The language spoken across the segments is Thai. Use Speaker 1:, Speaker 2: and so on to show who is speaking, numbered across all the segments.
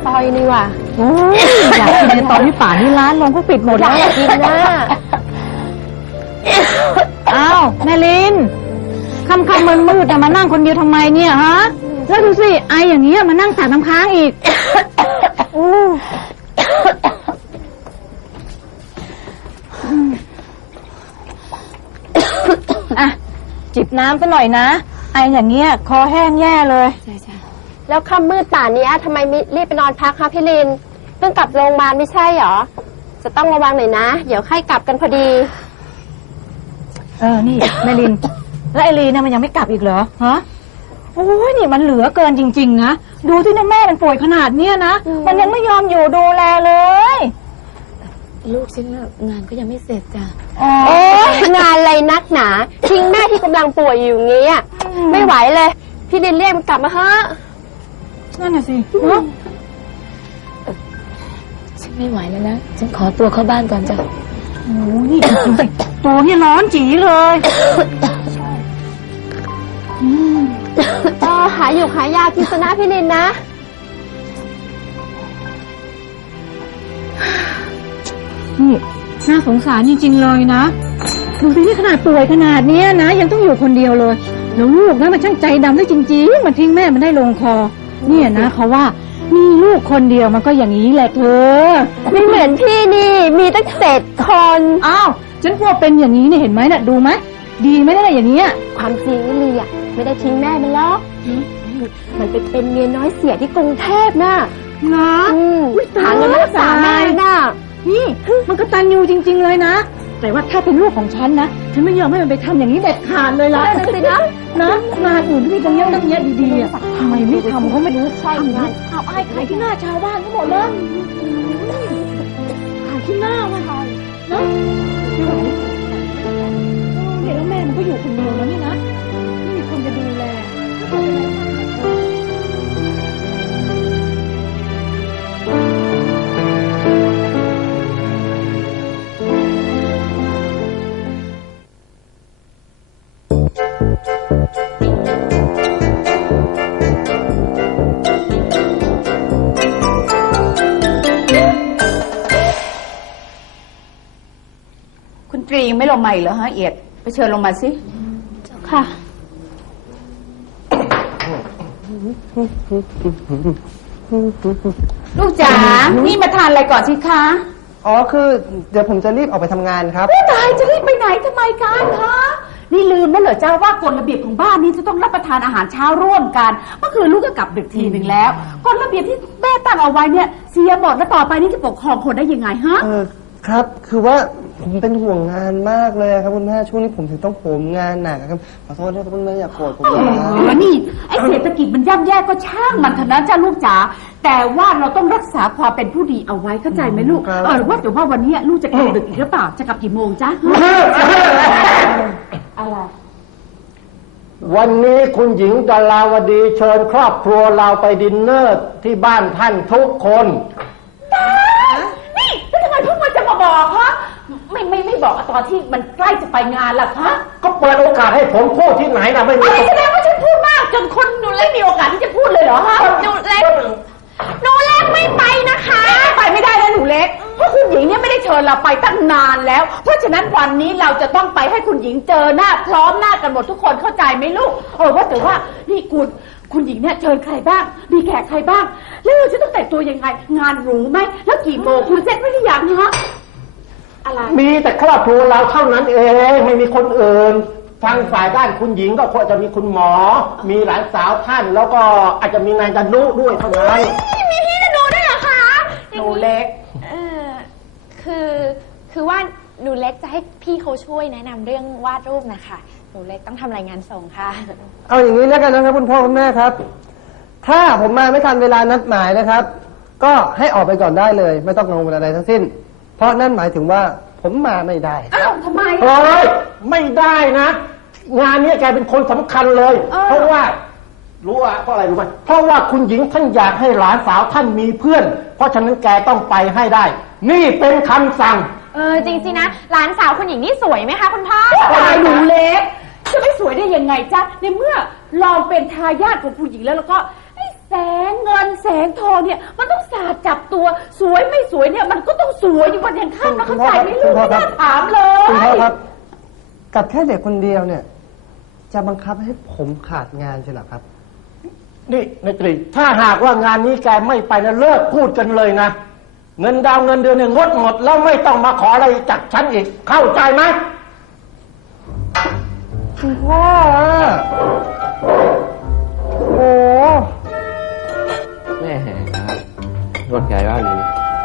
Speaker 1: ซอยนี่ว่ะ
Speaker 2: อยากกินในตอนที่ป่านนี้ร้านลงก็ปิดหมดแล้ว
Speaker 1: อยากกินนะ
Speaker 2: อ้าวแม่ลินค่ำมืดมานั่งคนเดียวทำไมเนี่ยฮะแล้วดูสิไออย่างนี้มานั่งสาดน้ำค้างอีกอ่ะจิบน้ำซะหน่อยนะไออย่างเงี้ยคอแห้งแย่เลย
Speaker 1: ใช่แล้วค่ำมืดป่านนี้ทำไมไม่รีบไปนอนพักคะพี่ลินเพิ่งกลับโรงพยาบาลไม่ใช่หรอจะต้องระวังหน่อยนะเดี๋ยวไข้กลับกันพอดี
Speaker 2: นี่แม่ลินแล้วไอรีเนี่ยมันยังไม่กลับอีกเหรอฮะโอ้ยนี่มันเหลือเกินจริงๆนะดูที่นะแม่มันป่วยขนาดเนี้ยนะมันยังไม่ยอมอยู่ดูแลเลย
Speaker 3: ลูกฉันงานก็ยังไม่เสร็จจ้ะ
Speaker 1: โอ้ยงานอะไรนักหนาทิ้งแม่ที่กำลังป่วยอยู่งี้ไม่ไหวเลยพี่ลินเรียกมันกลับมาเถอะ
Speaker 2: นั่นน่ะสิ
Speaker 3: ฉันไม่ไหวแล้วนะฉันขอตัวเข้าบ้านก่อนจ้ะ
Speaker 2: โอ้นี่ดูสิตัวนี่ร้อนจีเลย
Speaker 1: หาอยู่หายากินซะนะพี่ลินนะ
Speaker 2: นี่น่าสงสารจริงๆเลยนะดูสินี่ขนาดป่วยขนาดนี้นะยังต้องอยู่คนเดียวเลยแล้วลูกนะมันช่างใจดำได้จริงๆมันทิ้งแม่มันได้ลงคอเนี่ยนะเขาว่ามีลูกคนเดียวมันก็อย่างนี้แหละเธอ
Speaker 1: ไม่เหมือนพี่นี่มีตั้ง7 คน
Speaker 2: อ้าวฉันกลัวเป็นอย่างนี้เนี่ยเห็นไหมน่ะดูไหมดีไหมเนี่ยอย่างเงี้ย
Speaker 1: ความจริงนี่ลีไม่ได้ทิ้งแม่มันหรอกมันไปเป็นเมียน้อยเสียที่กรุงเทพน่ะ
Speaker 2: นะ
Speaker 1: หาเงินรักษาแม่น่ะ
Speaker 2: นี่มันก็ตันอยู่จริงๆเลยนะแต่ว่าถ้าเป็นลูกของฉันนะฉันไม่ยอมให้มันไปทำอย่างนี้เด็ดขาดเลยล่ะ
Speaker 1: นั่นสินะ
Speaker 2: งานอื่นที่มีตั้งเยอะดีๆอ่ะทำไมไม่ทำเขาไม่รู้ใช่งานเอาไอ้ขายที่หน้าชาวบ้านทั้งหมดเลยขายที่หน้าว่ะนะเนี่ยแล้วแม่มันก็อยู่คนเดียวแล้วนี่นะไม่มีคนจะดูแล
Speaker 4: คุณตรียังไม่ลงมาอีกเหรอฮะเอียดไปเชิญลงมาสิ
Speaker 1: เจ้าค่ะ
Speaker 4: ลูกจ๋านี่มาทานอะไรก่อนสิคะ
Speaker 5: คือเดี๋ยวผมจะรีบออกไปทำงานครับ
Speaker 4: ตายจะรีบไปไหนทำไมกันคะนี่ลืมแล้วเหรอเจ้าว่ากฎระเบียบของบ้านนี้จะต้องรับประทานอาหารเช้าร่วมกันเมื่อคืนลูกก็กลับดึกทีหนึ่งแล้วกฎระเบียบที่แม่ตั้งเอาไว้เนี่ยเสียหมดแล้วต่อไปนี้จะปกครองคนได้ยังไงฮะ
Speaker 5: ครับคือว่าผมเป็นห่วงงานมากเลยครับคุณแม่ช่วงนี้ผมถึงต้องโหมงานหนักครับขอโทษด้วยครับคุณแม่อย่าโกรธผม
Speaker 4: นะนี่ไอ้เศรษฐกิจมันย่ำแย่ก็ช่างมันเถอะนะจ้าลูกจ๋าแต่ว่าเราต้องรักษาความเป็นผู้ดีเอาไว้เข้าใจไหมลูกว่าแต่ว่าวันนี้ลูกจะกลับดึกอีกหรือเปล่าจะกลับกี่โมงจ๊ะ
Speaker 6: อะไรวันนี้คุณหญิงดาราวดีเชิญครอบครัวเราไปดินเนอร์ที่บ้านท่านทุกคน
Speaker 4: นี่แล้วทำไมเพิ่งมาจะมาบอกฮะไม่บอกตอนที่มันใกล้จะไปงานล่ะคะ
Speaker 6: ก็เปิดโอกาสให้ผมพูดที่ไหนนะไม่มี
Speaker 4: แสดงว่าฉันพูดมากจนคนหนูเล็กมีโอกาสที่จะพูดเลยเหรอฮะหนูเล็กไม่ไปนะคะไปไม่ได้แล้วหนูเล็กเพราะคุณหญิงเนี่ยไม่ได้เชิญเราไปตั้งนานแล้วเพราะฉะนั้นวันนี้เราจะต้องไปให้คุณหญิงเจอหน้าพร้อมหน้ากันหมดทุกคนเข้าใจไหมลูกว่าแต่ว่านี่คุณหญิงเนี่ยเชิญใครบ้างมีแขกใครบ้างแล้วเราจะต้องแต่งตัวยังไงงานหรูไหมแล้วกี่โมงคุณเซ็ตไว้หรือยังฮะ
Speaker 6: อะไรมีแต่ครอบครัวเราเท่านั้นเองไม่มีคนอื่นทางฝ่ายด้านคุณหญิงก็ควรจะมีคุณหมอมีหลานสาวท่านแล้วก็อาจจะมีนายดนุด้วยเท่านั้น
Speaker 1: มีพี่ดนุด้วยเหรอคะ
Speaker 4: หนูเล็ก
Speaker 1: คือว่าหนูเล็กจะให้พี่เขาช่วยแนะนำเรื่องวาดรูปนะคะหนูเล็กต้องทำรายงานส่งค่ะ
Speaker 5: เอาอย่างนี้แล้วกันนะครับคุณพ่อคุณแม่ครับถ้าผมมาไม่ทันเวลานัดหมายนะครับก็ให้ออกไปก่อนได้เลยไม่ต้องกังวลอะไรทั้งสิ้นเพราะนั่นหมายถึงว่าผมมาไม่ได้
Speaker 4: ทำไม
Speaker 6: ไม่ได้นะงานนี้แกเป็นคนสำคัญเลยเพราะว่ารู้ว่าเพราะอะไรรู้ไหมเพราะว่าคุณหญิงท่านอยากให้หลานสาวท่านมีเพื่อนเพราะฉะนั้นแกต้องไปให้ได้นี่เป็นคำสั่ง
Speaker 1: จริงสินะหลานสาวคุณหญิงนี่สวยไหมคะคุณพ่อ
Speaker 4: ตายหนูเล็กจะไม่สวยได้ยังไงจ๊ะในเมื่อลองเป็นทายาทของผู้หญิงแล้วก็สแสงเงินแสงทองเนี่ยมันต้องสาดจับตัวสวยไม่สวยเนี่ยมันก็ต้องสวยอยู่วันยังข้ามนะเข้าใจไหมลูกไม่น่าถามเลย
Speaker 5: คุณพ่อครับ กับแค่เด็กคนเดียวเนี่ย จะบังคับให้ผมขาดงานใช่หรอครับ
Speaker 6: นี่นายตรีถ้าหากว่างานนี้แกไม่ไปนะเลิกพูดกันเลยนะเงินดาวเงินเดือนเนี่ยงดหมดแล้วไม่ต้องมาขออะไรจากฉันอีกเข้าใจไหม
Speaker 5: คุณพ่อโอ้
Speaker 7: แม่ครับรถใหญ่บ้านนี้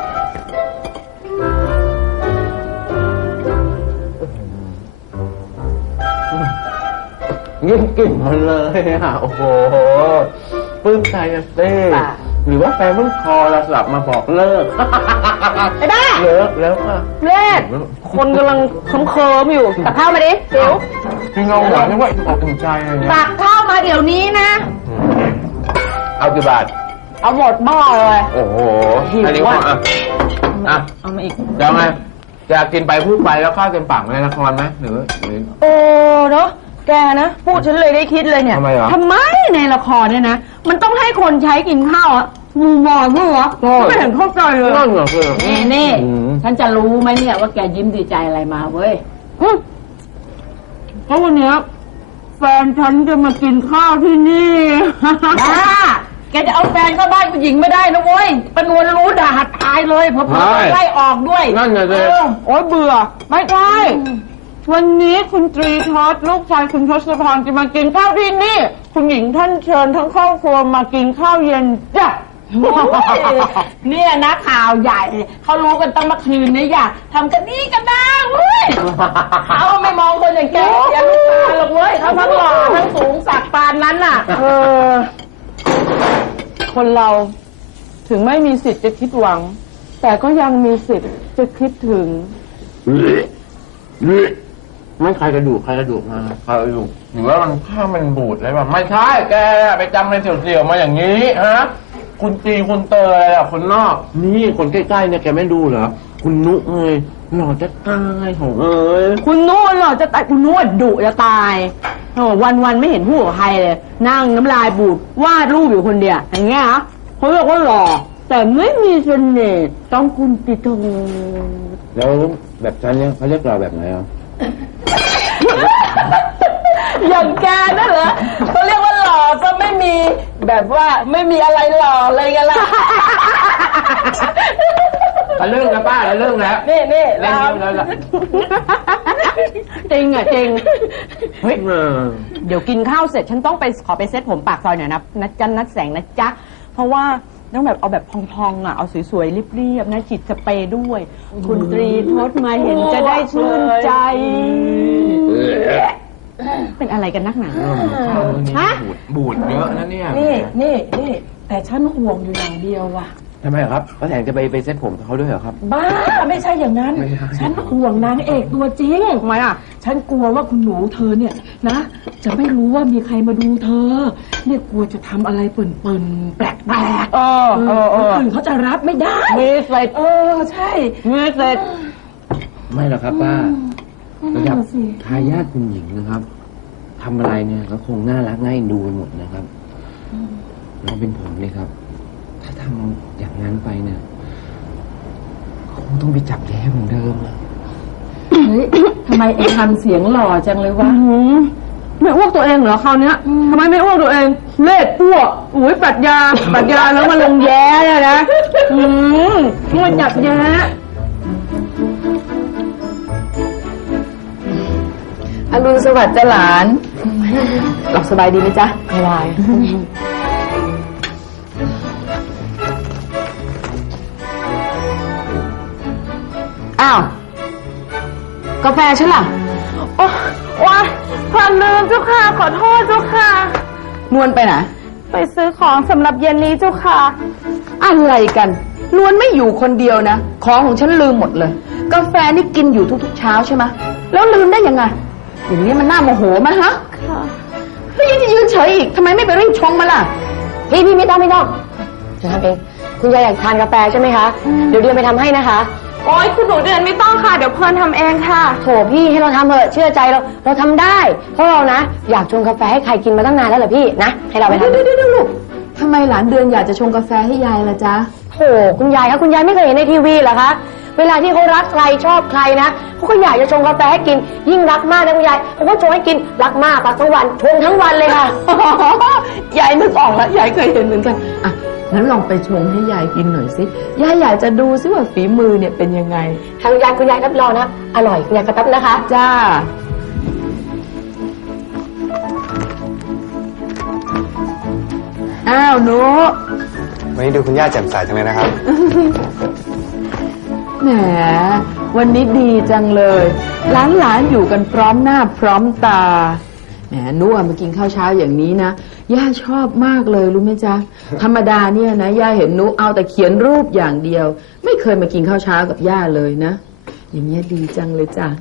Speaker 7: เงียบกลิ่นมาเลยอ่ะโอ้โหปลื้มใจนะเต้หรือว่าแฟนเพิ่งคอเราสลับมาบอกเลิก
Speaker 1: ไอ้บ้า
Speaker 7: เลิกแล้วอ่ะ
Speaker 1: เล่นคนกำลังเคิมๆอยู่ตักข้าวมาดิเดี๋ยว
Speaker 7: พี่งงหวานนึกว่าออกถึงใจอะไรเงี้ย
Speaker 1: ตักข้าวมาเดี๋ยวนี้นะ
Speaker 7: เอากี่บาท
Speaker 1: เอาหมดหม้อเลย
Speaker 7: โอ้โห
Speaker 1: หิว
Speaker 7: อันนี้ว่า
Speaker 1: ว่ะ
Speaker 7: อ่ะ
Speaker 1: เอามาอีก
Speaker 7: จะไงจะกินไปพูดไปแล้วข้าวเต็มปากในละครไหมหรือ
Speaker 2: โอ้เนาะแกนะพูดฉันเลยได้คิดเลยเนี่ย
Speaker 7: ทำไมเหรอ
Speaker 2: ทำไมในละครเนี่ยนะมันต้องให้คนใช้กินข้าวอะมูมองด้วยเหรอไม่เห็นเข้าใจเลย
Speaker 7: นั่นเหรอคือ
Speaker 4: นี่
Speaker 7: อืม
Speaker 4: ฉันจะรู้ไหมเนี่ยว่าแกยิ้มดีใจอะไรมาเว้ย
Speaker 2: เพราะวันเนี้ยแฟนฉันจะมากินข้าวที่นี่
Speaker 4: บ้าแกจะเอาแฟนเข้าบ้านผู้หญิงไม่ได้นะเว้ยประนวลรู้ด่าหัดตายเลยเพราะไล่ออกด้วย
Speaker 7: นั่นไงเลย
Speaker 2: โอ๊ยเบื่อ ไม่ใช่วันนี้คุณตรีทอดลูกชายคุณทศพรจะมากินข้าวที่นี่ คุณหญิงท่านเชิญทั้งครอบครัวมากินข้าวเย็นจ้ะ
Speaker 4: เนี่ยนะข่าวใหญ่เขารู้กันตั้งเมื่อคืนนี้อยากทำกันนี่กันได้เว้ยเขาไม่มองคนอย่างแกเสียลูกตาหรอกเว้ยเขาทั้งหล่อทั้งสูงสักปานนั้นน่ะ
Speaker 2: คนเราถึงไม่มีสิทธิ์จะคิดหวัง แต่ก็ยังมีสิทธิ์จะคิดถึง
Speaker 7: ไม่ใครกระดูกมาใครกระดูกหรือว่ามันผ้ามันบูดอะไรแบบไม่ใช่แกไปจำในเสี่ยวๆมาอย่างนี้ฮะคุณตีคุณเตยอะไรอ่ะคนนอกนี่คนใกล้ๆเนี่ยแกไม่ดูเหรอคุณนุเอ้ยหล่อจะตายของเอ้ย
Speaker 2: คุณนู่นเหรอจะตายคุณนู่นดุจะตายโอ้วันไม่เห็นพูดกับใครเลย นั่งน้ำลายบูดวาดรูปอยู่คนเดียวอย่างเงี้ยฮะเขาเรียกว่าหล่อแต่ไม่มีเสน่ห์ต้องคุณติโต
Speaker 7: แล้วแบบฉันเนี่ยเขาเรียกเราแบบไหนอ่ะ
Speaker 4: อย่างแกนั่นเหรอเขาเรียกว่าหล่อก็ไม่มีแบบว่าไม่มีอะไรหล่อเลยกันล่ะ
Speaker 7: เรื่องแล้วป้าเรื่องแล้ว
Speaker 4: นี่
Speaker 7: เล่น
Speaker 4: เรา
Speaker 7: เรื่องแล้วล่ะ
Speaker 2: จริงอ่ะจริง
Speaker 7: เฮ้ย
Speaker 2: เดี๋ยวกินข้าวเสร็จฉันต้องไปขอไปเซ็ตผมปากซอยหน่อยนะจันนัดแสงนะจ๊ะเพราะว่าต้องแบบเอาแบบพองๆอ่ะเอาสวยๆเรียบๆนะจิตสเปรย์ด้วย คุณตรีทศมาเห็นจะได้ชื่นใจ เป็นอะไรกันนักหนาฮะ
Speaker 7: บูดเยอะนะเนี่ย
Speaker 4: นี่แต่ฉันห่วงอยู่อย่างเดียวว่ะ
Speaker 7: ทำไมครับป้าแสงจะไปเซ็ตผมเขาด้วยเหรอครับ
Speaker 4: บ้าไม่ใช่อย่างนั้น
Speaker 7: ไม่ใช่
Speaker 4: ฉันห่วงนางเอกตัวจริง
Speaker 2: ทำไมอ่ะ
Speaker 4: ฉันกลัวว่าคุณหนูเธอเนี่ยนะ จะไม่รู้ว่ามีใครมาดูเธอ เนี่ยกลัวจะทำอะไรเปิ่นๆแปลกคนอื่นเขาจะรับไม่ได้
Speaker 2: มีเสร็จ
Speaker 4: ใช่
Speaker 2: มีเสร็จ
Speaker 7: ไม่หรอกครับป้าระดับทายาทคุณหญิงนะครับทำอะไรเนี่ยก็คงน่ารักน่าเอ็นดูไปหมดนะครับเราเป็นผมเลยครับ ถ้าทำอย่างนั้นไปเนี่ยคงต้องไปจับแย้เหมือนเดิมอะ
Speaker 4: เฮ้ยทำไมเอ็งทำเสียงหล่อจังเลยวะ
Speaker 2: ไม่อ้วกตัวเองเหรอคราวเนี้ยทำไมไม่อ้วกตัวเองเล็ดอ้วกอุ้ยปัดยาแล้วมาลงแย้เนี่ยนะมันจับแย้
Speaker 3: อรุณสวัสดิ์จ้าหลานหลับสบายดีไหมจ๊ะสบายอ้าว กาแฟฉันล่ะ
Speaker 2: ว้าความลืมเจ้าค่ะขอโทษเจ้าค่ะ
Speaker 3: นวลไปไหน
Speaker 2: ไปซื้อของสำหรับเย็นนี้เจ้าค่ะ
Speaker 3: อะไรกัน นวลไม่อยู่คนเดียวนะ ของของฉันลืมหมดเลย กาแฟนี่กินอยู่ทุกๆเช้าใช่ไหมแล้วลืมได้ยังไง อย่างนี้มันน่าโมโหไหมฮะแล้วยังจะยืนเฉยอีกทำไมไม่ไปเร่งชงมาล่ะ
Speaker 1: พี่ไม่ต้องจะทำเองคุณยายอยากทานกาแฟใช่ไหมคะเดี๋ยวเดือนไปทำให้นะคะ
Speaker 2: โอ๊ยคุณหนูเดือนไม่ต้องค่ะเดี๋ยวเพลินทำเองค่ะ
Speaker 1: โถพี่ให้เราทำเถอะเชื่อใจเราทำได้เพราะเรานะอยากชงกาแฟให้ใครกินมาตั้งนานแล้วเหรอพี่นะให้เราไปทำ
Speaker 3: เดี๋ยวลูกทำไมหลานเดือนอยากจะชงกาแฟให้ยายล่ะจ๊ะ
Speaker 2: โหคุณยายคะคุณยายไม่เคยเห็นในทีวีเหรอคะเวลาที่เขารักใครชอบใครนะเขาก็อยากจะชงกาแฟให้กินยิ่งรักมากนะคุณยายเขาก็ชงให้กินรักมากรักทั้งวันชงทั้งวันเลยค่ะ
Speaker 3: ยายนึกออกแล้วยายเคยเห็นเหมือนกันอ่ะงั้นลองไปชงให้ยายกินหน่อยสิยายอยากจะดูซิว่าฝีมือเนี่ยเป็นยังไง
Speaker 2: ทางคุณยายรับรองนะอร่อยคุณยายกระตับนะคะ
Speaker 3: จ้าอ้าวหนู
Speaker 8: วันนี้ดูคุณย่าแจ่มใสจังเลยนะครับ
Speaker 3: แหมวันนี้ดีจังเลยหลานๆอยู่กันพร้อมหน้าพร้อมตาแหมหนูอะมากินข้าวเช้าอย่างนี้นะย่าชอบมากเลยรู้ไหมจ๊ะธรรมดาเนี่ยนะย่าเห็นหนูเอาแต่เขียนรูปอย่างเดียว ไม่เคยมากินข้าวเช้ากับย่าเลยนะอย่างเงี้ยดีจังเลยจ้ะ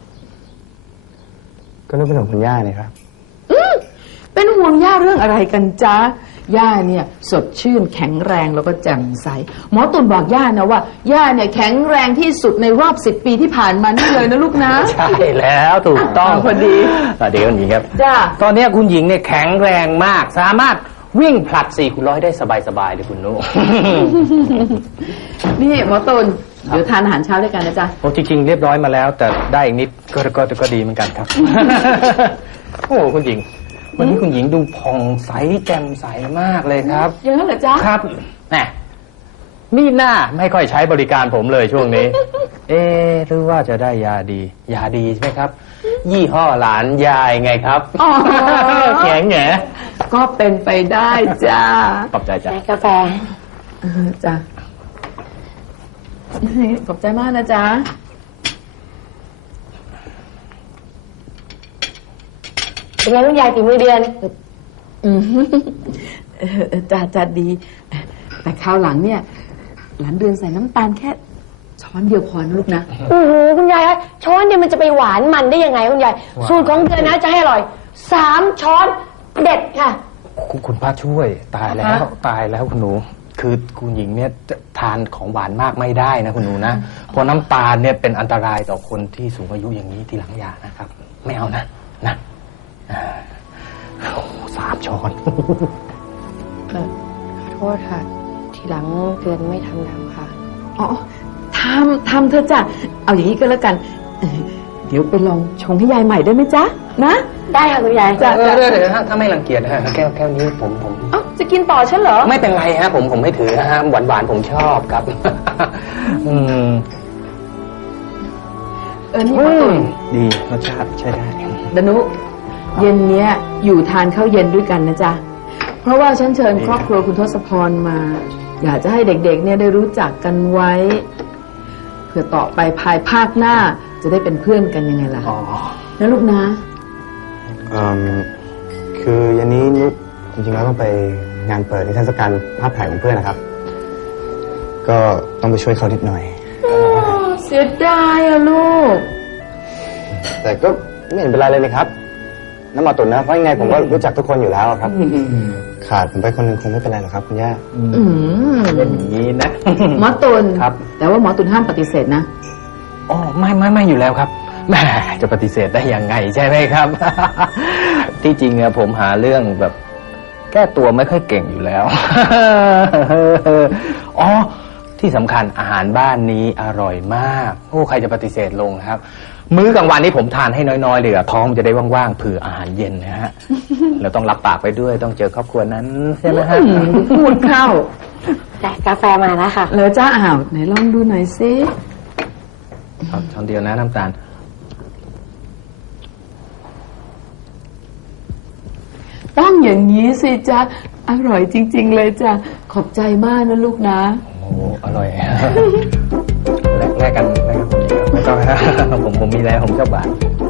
Speaker 8: ก็นึกเป็นของคุณย่านี่ครับ
Speaker 3: เป็นห่วงย่าเรื่องอะไรกันจ๊ะย่าเนี่ยสดชื่นแข็งแรงแล้วก็แจ่มใสหมอตุลบอกย่านะว่าย่าเนี่ยแข็งแรงที่สุดในรอบ10 ปีที่ผ่านมานี่เลยนะลูกนะ
Speaker 9: ใช่แล้วถูกต้อง
Speaker 3: พอดี
Speaker 9: เดี๋ยวคุณหญิงครับ
Speaker 3: จ้า
Speaker 9: ตอนนี้คุณหญิงเนี่ยแข็งแรงมาก สามารถวิ่งผลัด4 คูณร้อยได้สบายๆเลยคุณนุ
Speaker 3: นี่หมอตุลเดี๋ยวทานอาหารเช้าด้วยกันนะจ๊ะ
Speaker 9: โอ้จริงๆเรียบร้อยมาแล้ว แต่ได้อีกนิดก็ดีเหมือนกันครับ โอ้คุณหญิง วันนี้คุณหญิงดูผ่องใสแจ่มใสมากเลยครับ
Speaker 3: อย่างนั้นเหรอจ๊ะ
Speaker 9: ครับแหมนี่หน้าไม่ค่อยใช้บริการผมเลยช่วงนี้ เอ๊ะหรือว่าจะได้ยาดีใช่ไหมครับ ยี่ห้อหลานยายไงครับ
Speaker 3: อ๋อ
Speaker 9: แข็งแหง
Speaker 3: ก็เป็นไปได้จ้า
Speaker 9: ขอบใจจ้ะ
Speaker 2: กาแฟ
Speaker 3: จ้ะขอบใจมากนะจ๊ะ
Speaker 2: เป็นไงคุณยายฝีมือเดือน
Speaker 3: อืมจะดี แต่คราวหลังเนี่ยหลานเดือนใส่น้ำตาลแค่ช้อนเดียวพอนะลูกนะ
Speaker 2: โอ้โหคุณยายคะช้อนเดียวมันจะไปหวานมันได้ยังไงคุณยายสูตรของเดือนนะจะให้อร่อย3 ช้อนเด็ดค่ะ
Speaker 9: คุณป้าช่วยตายแล้วคุณหนู คือคุณหญิงเนี่ยทานของหวานมากไม่ได้นะคุณหนูนะเพราะน้ำตาลเนี่ยเป็นอันตรายต่อคนที่สูงอายุอย่างนี้ทีหลังอย่านะครับ ไม่เอานะ3 ช้อน
Speaker 1: ขอโทษค่ะ ทีหลังเดือนไม่ทำแล้วค่ะ
Speaker 3: อ๋อทำเธอะจ้ะ เอาอย่างนี้ก็แล้วกัน เดี๋ยวไปลองชงให้ยายใหม่ได้ไหมจ๊ะ นะ
Speaker 2: ได้ค่ะคุณยาย
Speaker 3: จ้ะ
Speaker 9: เดี๋ยวถ้าไม่รังเกียจฮะแก้วนี้ผม
Speaker 3: เอ้าจะกินต่อฉันเหรอ
Speaker 9: ไม่เป็นไรฮะผมไม่ถือฮะหวานผมชอบครับ
Speaker 3: นี่ขอตุน
Speaker 9: ดีรสชาติใช้ได้
Speaker 3: ดนุ เย็นเนี้ยอยู่ทานข้าวเย็นด้วยกันนะจ๊ะ เพราะว่าฉันเชิญครอบครัวคุณทศพรมา อยากจะให้เด็กๆ เนี่ยได้รู้จักกันไว้ เพื่อต่อไปภายภาคหน้าจะได้เป็นเพื่อนกันยังไงล่ะ
Speaker 9: อ๋อ
Speaker 3: นะลูกนะ
Speaker 8: คือยันนี้นุชจริงๆแล้วต้องไปงานเปิดนิทรรศการภาพถ่ายของเพื่อนนะครับ ก็ต้องไปช่วยเขานิดหน่อย
Speaker 3: เสียดายอะลูก
Speaker 8: แต่ก็ไม่เห็นเป็นไรเลยนะครับน้ำหมอตุนนะ เพราะยังไงผมก็รู้จักทุกคนอยู่แล้วครับ ขาดผมไปคนหนึงคงไม่เป็นไรหรอกครับคุณย่า
Speaker 9: เป็นอย่างนี้นะ
Speaker 3: หมอตุล
Speaker 9: ครับ
Speaker 3: แต่ว่าหมอตุลห้ามปฏิเสธนะ
Speaker 9: อ๋อไม่อยู่แล้วครับแหมจะปฏิเสธได้ยังไงใช่ไหมครับ ที่จริงอะผมหาเรื่องแบบ แก้ตัวไม่ค่อยเก่งอยู่แล้ว อ๋อที่สำคัญอาหารบ้านนี้อร่อยมากโอ้ใครจะปฏิเสธลงครับ มื้อกลางวันนี้ผมทานให้น้อยๆเลยอะท้องจะได้ว่างๆเผื่ออาหารเย็นนะฮะ เราต้องรับปากไปด้วยต้องเจอครอบครัวนั้นใช่ไหมฮะ
Speaker 3: พูดเข้า
Speaker 1: แต่กาแฟมาแล้วค่ะ
Speaker 3: แล้วจ้าอ้าวไหนลองดูหน่อยสิ
Speaker 9: ครับช้อนเดียวนะน้ำตาล
Speaker 3: ต้องอย่างนี้สิจ๊ะ อร่อยจริง ๆ เลยจ้ะ ขอบใจมากนะลูกนะ
Speaker 9: โอ้อร่อย แลกกันผมมีแล้วผมชอบหวาน